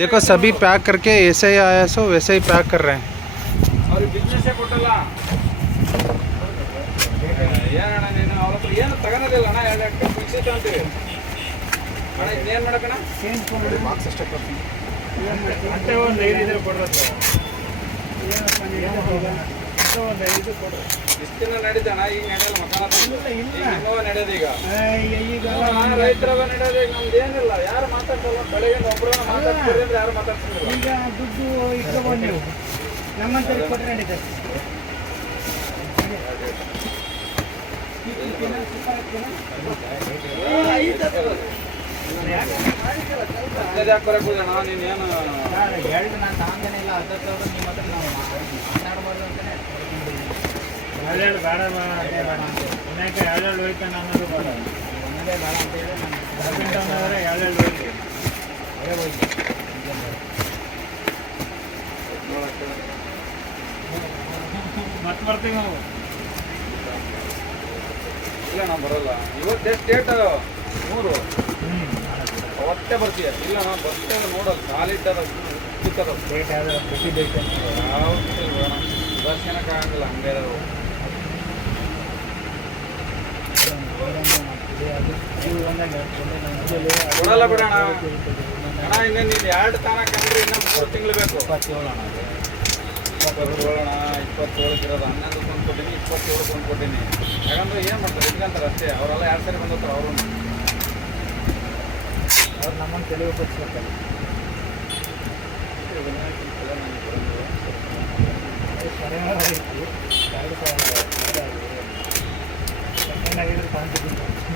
देखो सभी पैक करके ऐसे ही आया सो वैसे ही पैक कर रहे हैं ಅವ್ರಿಗೆ ಬಿಸ್ನೆಸ್ಸೇ ಕೊಟ್ಟಲ್ಲ ಏನಣ್ಣ ನೀನು ಅವ್ರ ಹತ್ರ ಏನು ತಗೋದಿಲ್ಲ ಅಣ್ಣ ಎರಡು ಫಿಕ್ಸ್ ಅಂತೀವಿ ಅಣ್ಣ ಇನ್ನೇನು ಮಾಡಕಣ್ಣ ಬಾಕ್ಸ್ ಅಷ್ಟೇ ಕೊಡ್ತೀನಿ. ಮತ್ತೆ ಒಂದು 5 ಇದ್ರೆ ಕೊಡ್ರತ್ತೆ ಒಂದು 5 ಕೊಡ್ರಿ ಇಷ್ಟು ದಿನ ನಡೀತಣ್ಣ ಈಗ ನಡೆಯಲ್ಲ ಮಕಾನ ಇನ್ನೂ ನಡೆಯೋದು ಈಗ ರೈತರಾಗ ನಡೆಯೋದು ಈಗ ನಮ್ದು ಏನಿಲ್ಲ ಯಾರು ಮಾತಾಡ್ಸಲ್ಲ ಬೆಳಗ್ಗೆ ಒಬ್ಬರು ಮಾತಾಡ್ತೀವಿ ಅಂದ್ರೆ ಯಾರು ಮಾತಾಡ್ತಿಲ್ಲ ಈಗ ದುಡ್ಡು ಇಟ್ಕೊಂಡು ನೀವು ನಮ್ಮಂತರಿಗೆ ಕೊಟ್ಟರೆ ನಡೀತದೆ. ಯಾಕೆ ಬರಕ್ ಹೋದಣ್ಣ ನೀನೇನು ಎರಡು ನಾನು ತಾಂಗನೇ ಇಲ್ಲ ಅದಕ್ಕೆ ನಿಮ್ಮ ಹತ್ರ ನಾವು ಮಾತಾಡಬಾರ್ದು ಅಂತಲೇ ಎರಡು ಬೇಡ ಅದೇ ಬೇಡ ಅಂತ ಇನ್ನಕ್ಕೆ ಎರಡು ಹೋಯ್ತಾನೆ ಅನ್ನೋದು ಬೇಡ ಒಂದೇ ಬೇಡ ಅಂತೇಳಿ ನಾನು ಪ್ರೆಸೆಂಟ್ ಅನ್ನೋದ್ರೆ ಎರಡು ಹೋಯ್ತು ಅದೇ ಹೋಯ್ತು. ಮತ್ತೆ ಬರ್ತೀವಿ ನಾವು ಇಲ್ಲ ನಾವು ಬರೋಲ್ಲ ಇವತ್ತೇ ಸ್ಟೇಟ್ 3 ಅವತ್ತೇ ಬರ್ತೀಯ ಇಲ್ಲ ನಾವು ಬರ್ತೇವೆ ನೋಡಲ್ಲ ಕಾಲಿಟ್ಟದ ಸಿಕ್ಕದ ಡೇಟ್ ಯಾವ್ದಾರು ಪ್ರತಿ ಡೇಟ್ ಯಾವ ದರ್ಶನಕ್ಕಾಗಂಗಿಲ್ಲ ಹಂಗೆ ಕೊಡಲ್ಲ ಬಿಡೋಣ ಅಣ್ಣ ಇನ್ನು ನೀನು 2 ತಾನಕಂದ್ರೆ ಇನ್ನೂ 3 ತಿಂಗಳು ಬೇಕು 27 ಅಣ್ಣ ಅದು. 27 ಅಣ್ಣ 27 ಇರೋದು 11 ತಂದು ಕೊಟ್ಟಿನಿ 27 ತಂದು ಕೊಟ್ಟಿನಿ ಯಾಕಂದ್ರೆ ಏನು ಮಾಡ್ತಾರೆ ಇಟ್ಕೊಂತಾರೆ ಅಷ್ಟೇ ಅವರೆಲ್ಲ 2 ಸರಿ ಬಂದಿರ್ತಾರೆ ಅವರು ಅವ್ರು ನಮ್ಮನ್ನು ತೆಲುಗು ಪಡಿಸ್ಬೇಕಲ್ಲ. ಸೆಕೆಂಡ್ ಆಗಿದ್ರೆ ಕಾಂತಿದ್ದೀನಿ